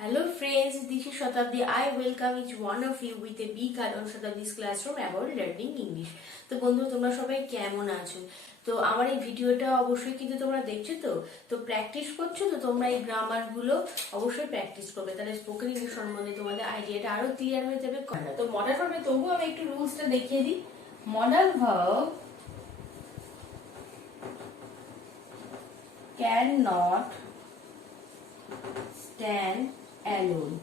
Hello friends, this is Satabdi. I welcome each one of you with a big hug on Satabdi's classroom about learning English. তো বন্ধু তোমরা সবাই কেমন আছো? তো আমার এই ভিডিওটা অবশ্যই কিন্তু তোমরা দেখছো তো প্র্যাকটিস করছো তো তোমরা এই গ্রামার গুলো অবশ্যই প্র্যাকটিস করবে, তাহলে স্পোকেন ইংলিশ সম্বন্ধে তোমাদের আইডিয়াটা আরো ক্লিয়ার হয়ে যাবে। তো মডাল ভার্বে তবুও আমি একটু রুলসটা দেখিয়ে দিই। Modal verb can not stand alone.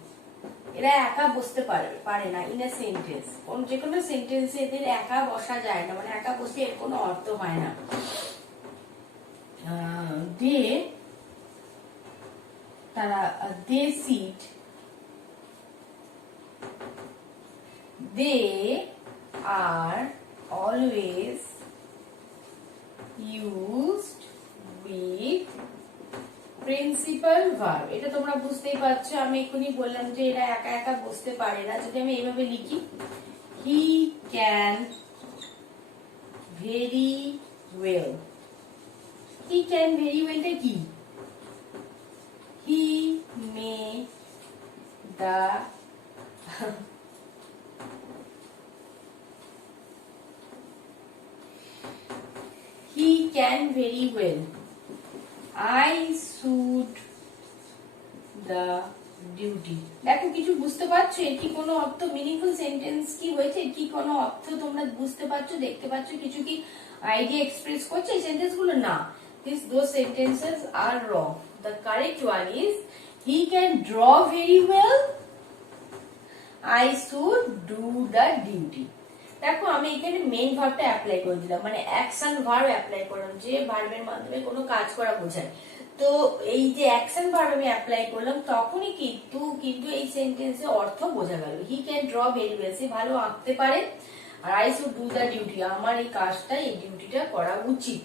এরা একা বসতে পারে না ইন আ সেন্টেন্স। যে কোনো সেন্টেন্সে এদের একা বসা যায় না, মানে একা বসে এর কোনো অর্থ হয় না। they sit, they are always used with principal verb. এটা তোমরা বুঝতেই পারছো, আমি এখনই বললাম যে এরা একা একা বসতে পারে না। যদি আমি এইভাবে লিখি, he can very well. He can very ওয়েলটা কি? He may the he can very well. I should the duty. দেখো কিছু বুঝতে পারছো? এর কি কোনো অর্থ, মিনিংফুল সেন্টেন্স কি হয়েছে, কি কোনো অর্থ তোমরা বুঝতে পারছো, দেখতে পাচ্ছ? কিছু কি আইডিয়া এক্সপ্রেস করছে এই সেন্টেন্স গুলো? না, those sentences are wrong. The correct one is he can draw very well. I should do the duty. দেখো আমি এখানে মেইন ভার্বটা অ্যাপ্লাই করে দিলাম, মানে অ্যাকশন ভার্ব অ্যাপ্লাই করলাম, যে ভার্বের মাধ্যমে কোনো কাজ করা বোঝায়। তো এই যে অ্যাকশন ভার্ব আমি অ্যাপ্লাই করলাম, তখনই কিন্তু এই সেন্টেন্সে অর্থ বোঝা গেল। He can draw very well, সে ভালো আঁকতে পারে। আর I should do the duty, আমার এই কাজটা, এই ডিউটিটা করা উচিত।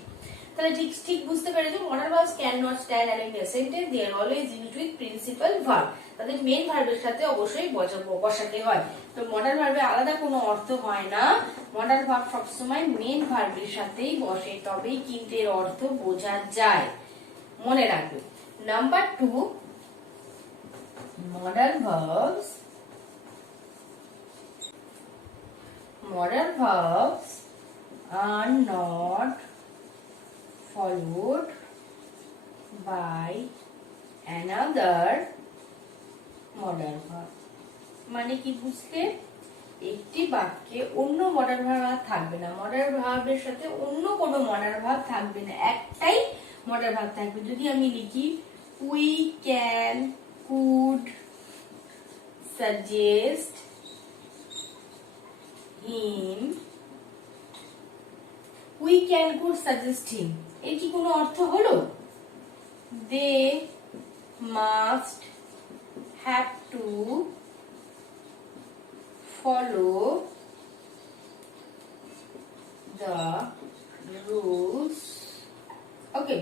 তাহলে ঠিক বুঝতে পেরেছো। Modal verbs can not stand alone in a sentence, they are always used with principal verb. তাদের মেইন ভার্বের সাথে অবশ্যই বসাতে হয়। তো মডাল ভার্বে আলাদা কোনো অর্থ হয় না, মডাল ভার্ব সবসময় মেইন ভার্বের সাথেই বসে, তবেই কিন্তু এর অর্থ বোঝা যায়, মনে রাখবে। Number 2, modal verbs are not followed by another modal verb. মানে কি বুঝতে? একটি বাক্যে অন্য মডাল ভার্ব থাকবে না, মডাল ভার্বের সাথে অন্য কোনো মডাল ভার্ব থাকবে না, একটাই মডাল ভার্ব থাকবে। যদি আমি লিখি we can could suggest him, we can could suggest him, এর কি কোনো অর্থ হলো? They must have to follow the rules. Okay,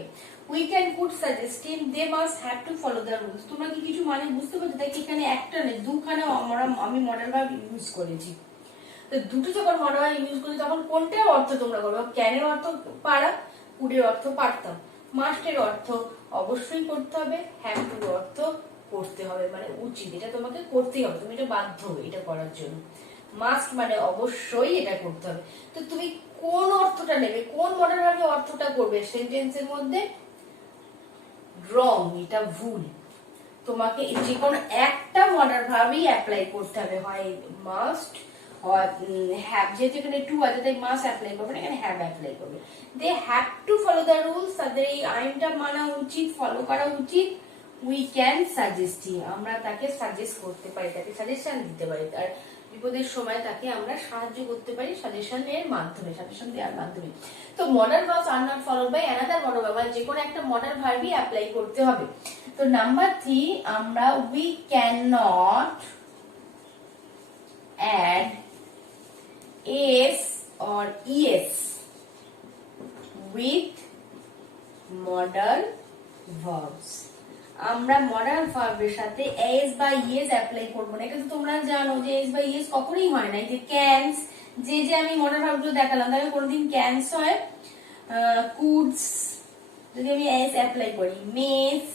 we can put suggest him, they must have to follow the rules. তোমরা কি কিছু মানে বুঝতে পারছো? তাই এখানে একটা নেই, দুখানা আমি মডাল ভার্ব ইউজ করেছি। তো দুটো যখন মডাল ভার্ব ইউজ করি, তখন কোনটার অর্থ তোমরা করবে? ক্যানের অর্থ পারা, কুডের অর্থ পারতাম, মাস্টের অর্থ অবশ্যই করতে হবে, হ্যাভ টু অর্থ করতে হবে, মানে উচিত, এটা তোমাকে করতেই হবে, তুমি এটা বাধ্য এটা করার জন্য। মাস্ট মানে অবশ্যই এটা করতে হবে। তো তুমি কোন অর্থটা নেবে, কোন মডাল ভার্বের অর্থটা করবে সেন্টেন্সের মধ্যে? রং, এটা ভুল। তোমাকে যে কোনো একটা মডাল ভার্বই অ্যাপ্লাই করতে হবে, হয় মাস্ট হয় হ্যাভ, যেহেতু এখানে টু আছে তাই মাস্ট অ্যাপ্লাই করবে না, এখানে হ্যাভ অ্যাপ্লাই করবে। They have to follow the rules, তাদের এই আইনটা মানা উচিত, ফলো করা উচিত। উই ক্যান সাজেস্ট হিম, আমরা তাকে সাজেস্ট করতে পারি, তাকে সাজেশন দিতে পারি, আর বিপদের সময় তাকে আমরা সাহায্য করতে পারি সাজেশনের মাধ্যমে, সাজেশন দেওয়ার মাধ্যমে। তো modal verbs are not followed by another modal verb, মানে যে কোনো একটা মডাল ভার্বই অ্যাপ্লাই করতে হবে। তো নাম্বার 3, আমরা we can not add S or ES with modal verbs. আমরা মডাল ভার্বের সাথে এস বা ইএস অ্যাপ্লাই করব না। এটা তো তোমরা জানো যে এস বা ইএস কখনোই হয় না। এই যে ক্যানস, যে আমি মডাল ভার্বগুলো দেখালাম, তাহলে কোনোদিন ক্যানস হয়, কুডস, যদি আমি এস অ্যাপ্লাই করি, মেস,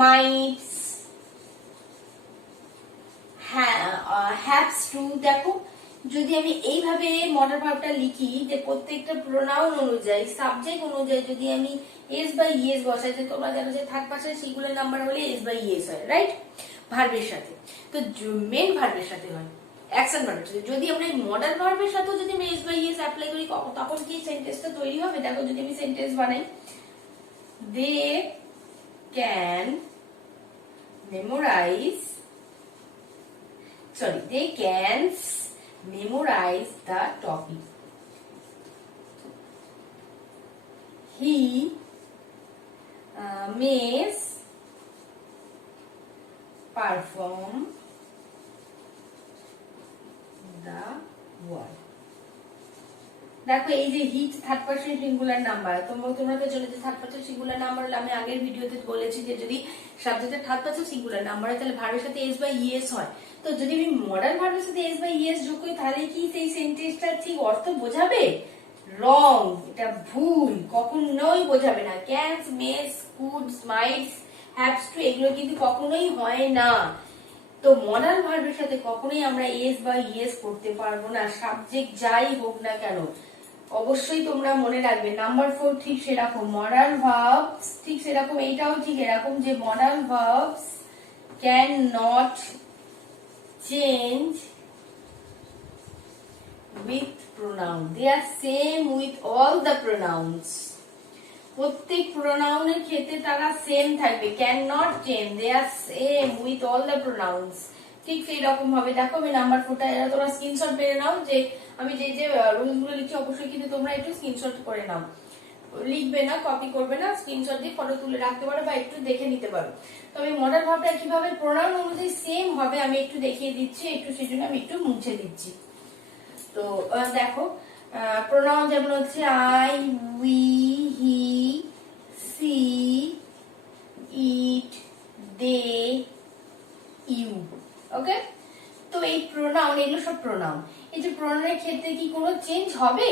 মাইটস, হ্যাভস টু, দেখো যদি আমি এইভাবে মডাল ভার্বটা লিখি যে প্রত্যেকটা প্রোনাউন অনুযায়ী সাবজেক্ট অনুযায়ী যদি আমি এস বাই ইএস বসাই, যে তোমরা জানো যে থার্ড পার্সন সিঙ্গুলার নাম্বার হলে এস বাই ইএস হয়, রাইট, ভার্বের সাথে। তো মেন ভার্বের সাথে হয়, অ্যাকশন ভার্বের সাথে। যদি আমরা মডাল ভার্বের সাথে যদি আমি এস বাই ইএস অ্যাপ্লাই করি তখন কি সেন্টেন্সটা তৈরি হবে? দেখো যদি আমি সেন্টেন্স বানাই, they can memorize, they can memorize the topic. He may perform the work. দেখো এই যে he third person singular number, তোমরা তো জানো যে থার্ড পারসন সিঙ্গুলার নাম্বার হলে আমি আগের ভিডিওতে বলেছি যে যদি সাবজেক্টের থার্ড পারসন সিঙ্গুলার নাম্বার হয় তাহলে ভার্বের সাথে এস বাই ইএস হয়। তো যদি আমি মডাল ভার্বের সাথে এস বাই ইএস যোগ করি তাহলে কি সেই সেন্টেন্সটা ঠিক অর্থ বোঝাবে? রং, এটা ভুল, কখনোই বোঝাবে না। Cans, mays, coulds, mights, haves to এগুলো কিন্তু কখনোই হয় না। তো মডাল ভার্বের সাথে কখনোই আমরা এস বা ইএস করতে পারবো না, সাবজেক্ট যাই হোক না কেন। অবশ্যই তোমরা মনে রাখবে নাম্বার 4 ঠিক সেরকম, মডাল ভার্বস ঠিক সেরকম, এইটাও ঠিক এরকম যে modal verbs can not change with pronoun, they are same with all the pronouns. প্রত্যেক প্রোনাউনের ক্ষেত্রে তারা সেম থাকবে, can not change, they are same with all the pronouns. ঠিক সেই রকম ভাবে দেখো আমি নাম্বার 4টা তোমরা স্ক্রিনশট মেরে নাও, যে আমি যে যে রুলস গুলো লিখছি অবশ্যই কিন্তু তোমরা একটু স্ক্রিনশট করে নাও, লিখবে না, কপি করবে না, স্ক্রিনশট দিয়ে ফটো তুলে রাখতে পারো বা একটু দেখে নিতে পারো। তবে মডাল ভার্বটা কিভাবে প্রোনাউন অনুযায়ী সেম হবে আমি একটু দেখিয়ে দিচ্ছি, একটু সেজন্য আমি একটু মুছে দিচ্ছি। তো দেখো প্রোনাউন যেমন হচ্ছে I, we, he, she, it, they, you, okay. তো এই প্রোনাউন, এগুলো সব প্রোনাউন। এই যে প্রোনাউনের ক্ষেত্রে কি কোনো চেঞ্জ হবে?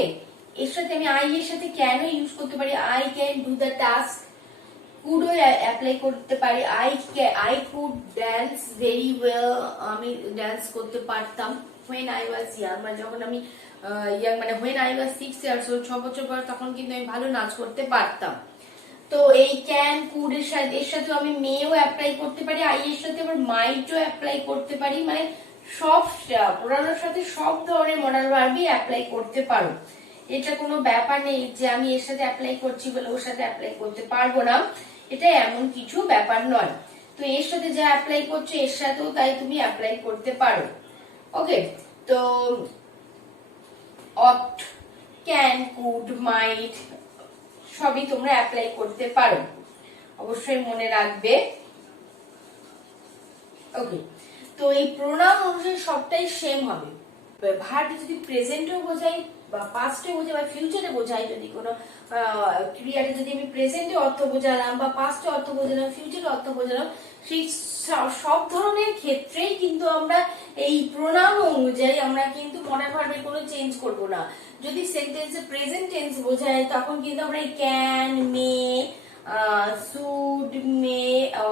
এর সাথে আমি আই এর সাথে ক্যান ইউজ করতে পারি, I can do the task, কুডও অ্যাপ্লাই করতে পারি, I could dance very well, আমি ড্যান্স করতে পারতাম when I was young, মানে যখন আমি মানে when I was 6 years old, 6 বছর বয়স, তখন কিন্তু আমি ভালো নাচ করতে পারতাম। তো এই ক্যান কুড এর সাথে আমি মেও অ্যাপ্লাই করতে পারি, আই এর সাথে আবার মাইটও অ্যাপ্লাই করতে পারি, মানে সব প্রোনাউনের সাথে সব ধরনের মডাল ভার্বই অ্যাপ্লাই করতে পারো। এটা কোনো ব্যাপার নেই যে আমি এর সাথে অ্যাপ্লাই করছি বলে ওর সাথে অ্যাপ্লাই করতে পারবো না, এটা এমন কিছু ব্যাপার নয়। তো এর সাথে যা অ্যাপ্লাই করছো এর সাথেও তাই তুমি অ্যাপ্লাই করতে পারো, ওকে। তো অট, ক্যান, কুড, মাইট সবই তোমরা অ্যাপ্লাই করতে পারো, অবশ্যই মনে রাখবে, ওকে। তো এই প্রোনাউন অনুযায়ী সবটাই সেম হবে। ভার্ব যদি প্রেজেন্টেও বোঝাই বা পাস্টে বোঝাই বা ফিউচারে বোঝাই, যদি কোনো ক্রিয়াতে যদি আমি প্রেজেন্টে অর্থ বোঝালাম বা পাস্টে অর্থ বোঝালাম, ফিউচারে অর্থ বোঝালাম, সেই সব ধরনের ক্ষেত্রেই কিন্তু আমরা এই প্রোনাউন অনুযায়ী আমরা কিন্তু মডাল ভার্বের কোনো চেঞ্জ করব না। যদি সেন্টেন্সে প্রেজেন্ট টেন্স বোঝায় তখন কিন্তু আমরা ক্যান, মে, শুড, মে,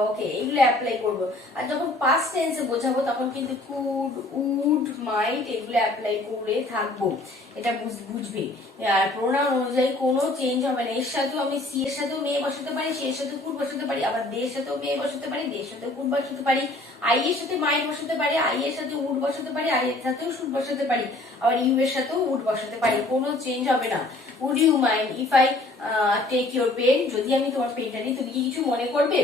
ওকে এগুলো অ্যাপ্লাই করব। আর যখন পাস্ট টেন্সে বোঝাবো তখন কিন্তু কুড, উড, মাইট এগুলো অ্যাপ্লাই করে থাকবো, এটা বুঝবে। আর প্রোনাউন অনুযায়ী কোনো চেঞ্জ হবে না। এর সাথেও আমি সি এর সাথেও মে বসাতে পারি, সি এর সাথেও কুড বসাতে পারি, আবার দে এর সাথেও মে বসাতে পারি, দে এর সাথেও কুড বসাতে পারি, আই এর সাথে মাইট বসাতে পারি, আই এর সাথে উড বসাতে পারি, আই এর সাথেও শুড বসাতে পারি, আবার ইউ এর সাথেও উড বসাতে পারি, কোনো চেঞ্জ হবে না। Would you mind if I take your pen, যদি আমি তোমার পেনটা নিই তুমি কি কিছু মনে করবে?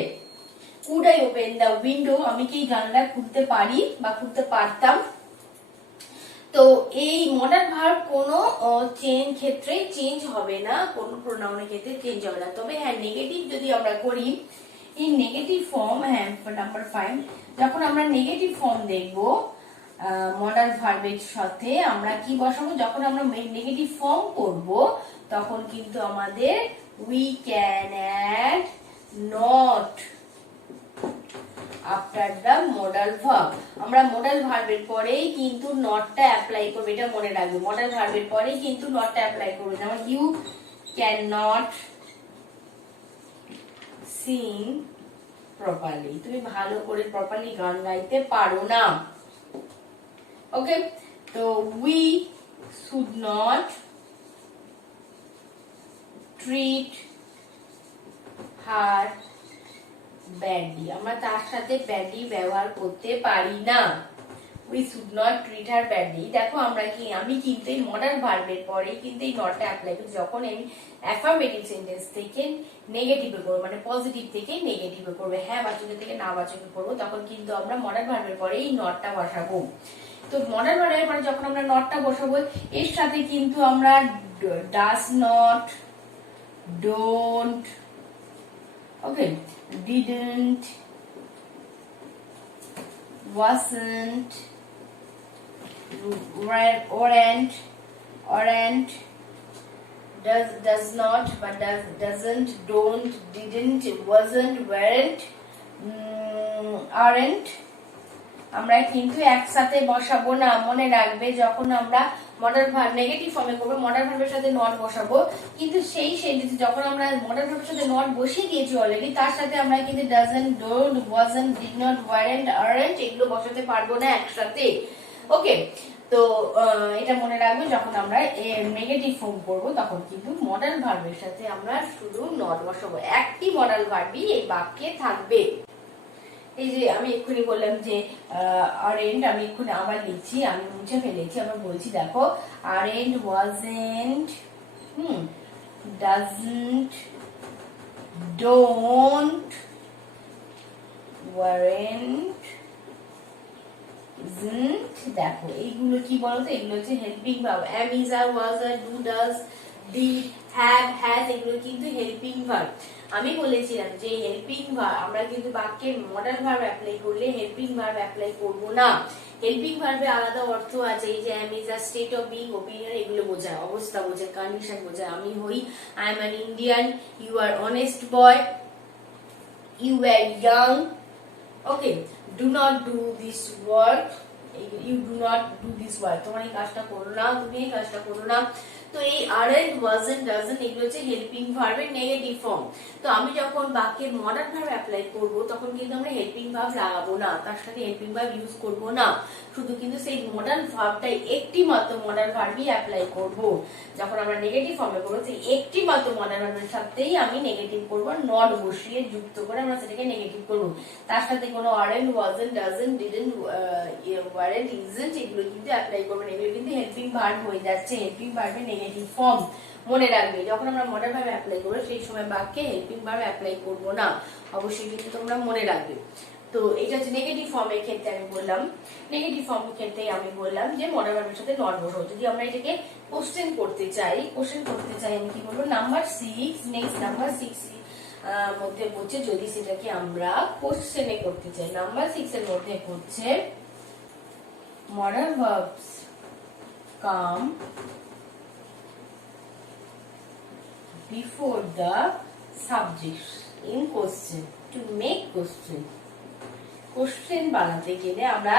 Could I open the window, আমি কি জানলা খুলতে পারি বা খুলতে পারতাম? তো এই মডাল ভার্ব কোনো ক্ষেত্রে চেঞ্জ হবে না, কোনো প্রোনাউনের ক্ষেত্রে চেঞ্জ হবে না। তবে হ্যাঁ নেগেটিভ যদি আমরা করি, এই নেগেটিভ ফর্ম, হ্যাঁ নাম্বার 5, যখন আমরা নেগেটিভ ফর্ম দেখবো মডাল ভার্বের সাথে আমরা কি বসাবো, যখন আমরা নেগেটিভ ফর্ম করব তখন কিন্তু আমাদের we can add not after the modal verb. আমরা মডাল ভার্বের পরেই কিন্তু নটটা অ্যাপ্লাই করব, এটা মনে রাখবে। মডাল ভার্বের পরেই কিন্তু নটটা অ্যাপ্লাই করবে। যেমন you can not sing properly, তুমি ভালো করে প্রপারলি গান গাইতে পারো না। ওকে, তো we should not treat her badly, আমরা তার সাথে badly ব্যবহার করতে পারি না। we should not treat her badly, দেখো আমরা কি, আমি কিন্তু এই মডাল ভার্বের পরে কিন্তু এই নটটা অ্যাপ্লাই করি যখন আমি অ্যাফার্মেটিভ সেন্টেন্স থেকে নেগেটিভে করবো, মানে পজিটিভ থেকে নেগেটিভে করবো, হ্যাঁ বাচকে থেকে না বাচকে করবো, তখন কিন্তু আমরা মডাল ভার্বের পরে এই নটটা বসাবো। তো মডাল ভার্বের পরে যখন আমরা নটটা বসাবো, এর সাথে কিন্তু আমরা does not, don't, okay, didn't, wasn't, weren't, does not, but doesn't, don't, didn't, wasn't, weren't, aren't, আমরা কিন্তু একসাথে বসাবো না। মনে রাখবে যখন আমরা মডাল ভার্ব নেগেটিভ ফর্মে করবো, মডাল ভার্বের সাথে নট বসাবো, কিন্তু সেই সেন্টেন্সে যখন আমরা মডাল ভার্বের সাথে নট বসিয়ে দিয়েছি অলরেডি, তার সাথে আমরা কিন্তু doesn't, don't, wasn't, did not, weren't, aren't এগুলো বসাতে পারবো না একসাথে। ওকে, তো এটা মনে রাখবে যখন আমরা নেগেটিভ ফর্ম করব তখন কিন্তু মডাল ভার্বের সাথে আমরা শুধু নট বসাবো, একটি মডাল ভার্বই এই বাক্যে থাকবে। এই যে আমি এক্ষুনি বললাম যে aren't, আমি এক্ষুনি আবার লিখছি, আমি মুছে ফেলেছি, আবার বলছি দেখো, aren't, wasn't, doesn't, don't, weren't, isn't, দেখো এইগুলো কি বলতো, এগুলো হচ্ছে helping verb, am, is, are, was, are, do, does, did, have, has, এগুলো কিন্তু হেল্পিং ভার্ব। আমি বলেছিলাম যে হেল্পিং ভার্ব আমরা কিন্তু বাক্যে মডাল ভার্ব অ্যাপ্লাই করলে হেল্পিং ভার্ব অ্যাপ্লাই করব না। হেল্পিং ভার্বে আলাদা অর্থ আছে, এই যে am, is, are, state of being, opinion এগুলো বোঝায়, অবস্থা বোঝায়, কন্ডিশন বোঝায়। আমি হই, I am an Indian, you are honest boy, you were young, okay, do not do this work, you do not do this work, তোমার এই কাজটা করো না, তুমি এই কাজটা করো না। তো এই aren't, wasn't, doesn't এগুলো হচ্ছে হেল্পিং ভার্বের নেগেটিভ ফর্ম। তো আমি যখন বাক্যের মডাল ভার্ব অ্যাপ্লাই করব তখন কিন্তু আমরা হেল্পিং ভার্ব লাগাবো না, তার সাথে হেল্পিং ভার্ব ইউজ করব না, শুধু কিন্তু সেই মডাল ভার্বটাই একটি মাত্র মডাল ভার্বই অ্যাপ্লাই করব। যখন আমরা নেগেটিভ ফর্মে করব সেই একটি মাত্র মডাল ভার্বের সাথেই আমি নেগেটিভ করব, নট বসিয়ে যুক্ত করে আমরা সেটাকে নেগেটিভ করব, তার সাথে কোনো aren't, wasn't, doesn't, didn't, weren't, isn't এগুলো কিন্তু অ্যাপ্লাই করব না, এগুলো কিন্তু হেল্পিং ভার্ব হয়ে যাচ্ছে, হেল্পিং ভার্বের নেগেটিভ ফর্ম। মনে রাখবে যখন আমরা মডাল ভার্ব অ্যাপ্লাই করব সেই সময় বাক্যে হেল্পিং ভার্ব অ্যাপ্লাই করব না, অবশ্যই কিন্তু তোমরা মনে রাখবে। তো এটা হচ্ছে নেগেটিভ ফর্মের ক্ষেত্রে আমি বললাম। নেগেটিভ ফর্মের ক্ষেত্রে আমি বললাম যে মডাল ভার্বের সাথে নট বসাবো। যদি আমরা এটাকে কোশ্চেন করতে চাই আমি কি বলবো, নাম্বার 6, নেক্সট নাম্বার 6 মধ্যে পড়ছে, যদি সেটাকে আমরা কোশ্চেনে করতে চাই, নাম্বার 6 এর মধ্যে পড়ছে modal verbs come before the subjects in question to make question. Question বানাতে গেলে আমরা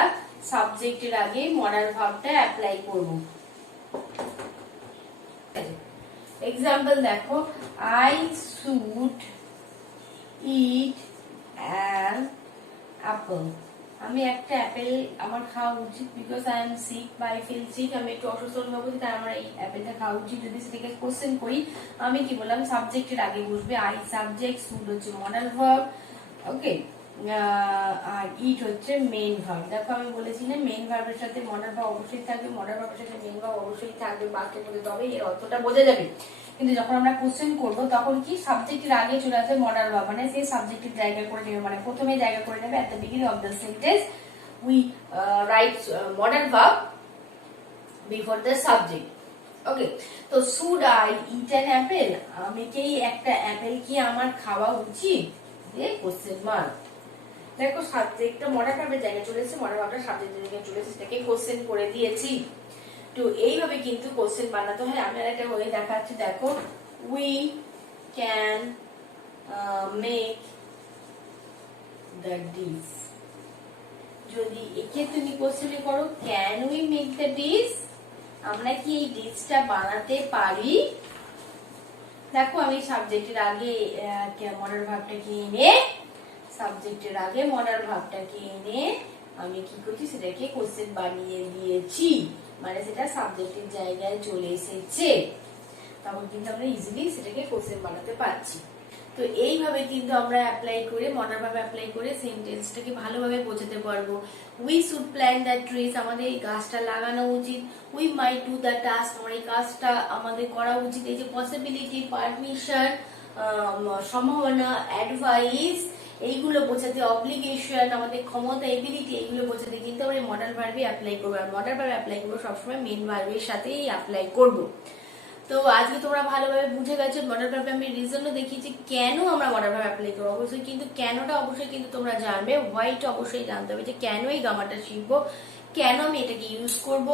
সাবজেক্টের আগে মডাল ভার্বটা অ্যাপ্লাই করব। এক্সাম্পল দেখো, I should eat an apple, আমি একটা অ্যাপেল আমার খাওয়া উচিত, বিকজ আই এম সিক বা আই ফিল সিক, আমি একটু অসুস্থ অনুভব করছি তাই আমার এই অ্যাপেলটা খাওয়া উচিত। যদি সেটাকে কোশ্চেন করি আমি কি বললাম, সাবজেক্টের আগে বসবে আই সাবজেক্ট, শুড হচ্ছে মডাল ভার্ব, ওকে, আর ইট হচ্ছে মেইন ভার্ব। দেখো আমি বলেছি না মেইন ভার্বের সাথে মডাল ভার্ব অবশ্যই থাকবে, মডাল ভার্বের সাথে মেইন ভার্ব অবশ্যই থাকবে বাক্যের মধ্যে, তবে এর অর্থটা বোঝা যাবে। কিন্তু যখন আমরা কোশ্চেন করব তখন কি সাবজেক্টের আগে চলে আসবে মডাল ভার্ব, মানে সেই সাবজেক্টের জায়গা করে নেবে, মানে প্রথমে জায়গা করে নেবে। at the beginning of the sentence we write modal verb before the subject. ওকে, তো should I eat an apple, আমি কি একটা অ্যাপেল কি আমার খাওয়া উচিত, যে কোশ্চেন মার্ক। দেখো সাবজেক্টটা মডাল ভার্বের জায়গায় চলে এসেছে, মডাল ভার্বটা সাবজেক্টের জায়গায় চলে এসেছে, সেটাকে কোশ্চেন করে দিয়েছি। তো এইভাবে কিন্তু কোশ্চেন বানাতে হয়। আমি একটা হয়ে দেখাচ্ছি, দেখো, we can make the dish, যদি একে তুমি কোশ্চেনে করো can we make the dish, আমরা কি এই ডিশটা বানাতে পারি। দেখো আমি সাবজেক্টের আগে মডাল ভার্বটাকে এনে আমি কি করছি সেটাকে কোশ্চেন বানিয়ে দিয়েছি, মানে সেটা সাবজেক্টের জায়গায় চলে এসেছে, তখন কিন্তু আমরা ইজিলি সেটাকে কোশ্চেন বানাতে পারছি। তো এইভাবে কিন্তু আমরা অ্যাপ্লাই করে মডাল ভাবে অ্যাপ্লাই করে সেন্টেন্সটাকে ভালোভাবে বোঝাতে পারবো। We should plan the trees, আমাদের এই গাছটা লাগানো উচিত। We might do the task, আমার এই কাজটা আমাদের করা উচিত। এই যে পসিবিলিটি, পারমিশন, সম্ভাবনা, অ্যাডভাইস, এইগুলো বোঝাতে, অব্লিগেশন, আমাদের ক্ষমতা, এবিলিটি, এইগুলো বোঝাতে কিন্তু আমরা মডাল ভার্বে অ্যাপ্লাই করবো। আর মডাল ভার্বে অ্যাপ্লাই করবো সবসময় মেন ভার্বের সাথেই অ্যাপ্লাই করবো। তো আজকে তোমরা ভালোভাবে বুঝে গেছো। মডাল ভার্বে আমি রিজনও দেখিয়েছি কেন আমরা মডাল ভার্ব অ্যাপ্লাই করবো। অবশ্যই কিন্তু কেনটা অবশ্যই কিন্তু তোমরা জানবে, হোয়াইট অবশ্যই জানতে হবে যে কেন এই গ্রামারটা শিখবো, কেন আমি এটাকে ইউজ করব,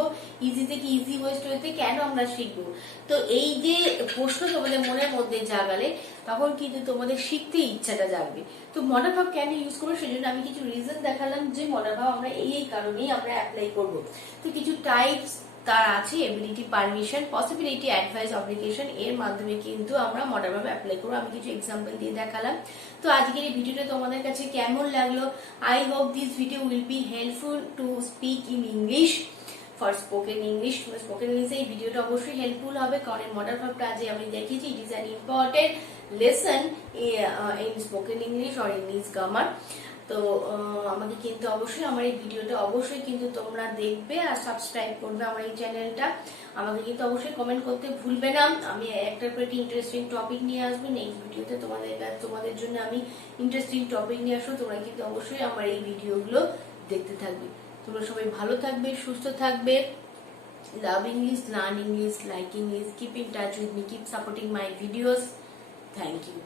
ইজি থেকে ইজি ওয়েস্ট ওয়েতে কেন আমরা শিখবো। তো এই যে প্রশ্ন তোমাদের মনের মধ্যে জাগালে তখন কিন্তু তোমাদের শিখতে ইচ্ছাটা জাগবে। তো মডাল ভার্ব কেন ইউজ করবো সেজন্য আমি কিছু রিজন দেখালাম যে মডাল ভার্ব আমরা এই কারণেই আমরা অ্যাপ্লাই করব। তো কিছু টাইপস তার আছে, ability, permission, possibility, advice, obligation, এর মাধ্যমে কিন্তু আমরা মডাল ভার্ব অ্যাপ্লাই করবো। আমি কিছু এক্সাম্পল দিয়ে দেখালাম। তো আজকের এই ভিডিওটা তোমাদের কাছে কেমন লাগলো? I hope this video will be helpful to speak in English for spoken English. Spoken ইংলিশে এই ভিডিওটা অবশ্যই হেল্পফুল হবে, কারণ এই মডাল ভার্বটা আজ আমি দেখিয়েছি, it is an important lesson in spoken English or English grammar. তো আমাকে কিন্তু অবশ্যই আমার এই ভিডিওটা অবশ্যই কিন্তু তোমরা দেখবে আর সাবস্ক্রাইব করবে আমার এই চ্যানেলটা। আমাকে কিন্তু অবশ্যই কমেন্ট করতে ভুলবে না। আমি একটার পর একটা ইন্টারেস্টিং টপিক নিয়ে আসবো নেক্সট ভিডিওতে। তোমাদের জন্য আমি ইন্টারেস্টিং টপিক নিয়ে আসবো। তোমরা কিন্তু অবশ্যই আমার এই ভিডিওগুলো দেখতে থাকবে। তোমরা সবাই ভালো থাকবে, সুস্থ থাকবে। Love English, learn English, like English, keep in touch with me, keep supporting my videos. Thank you.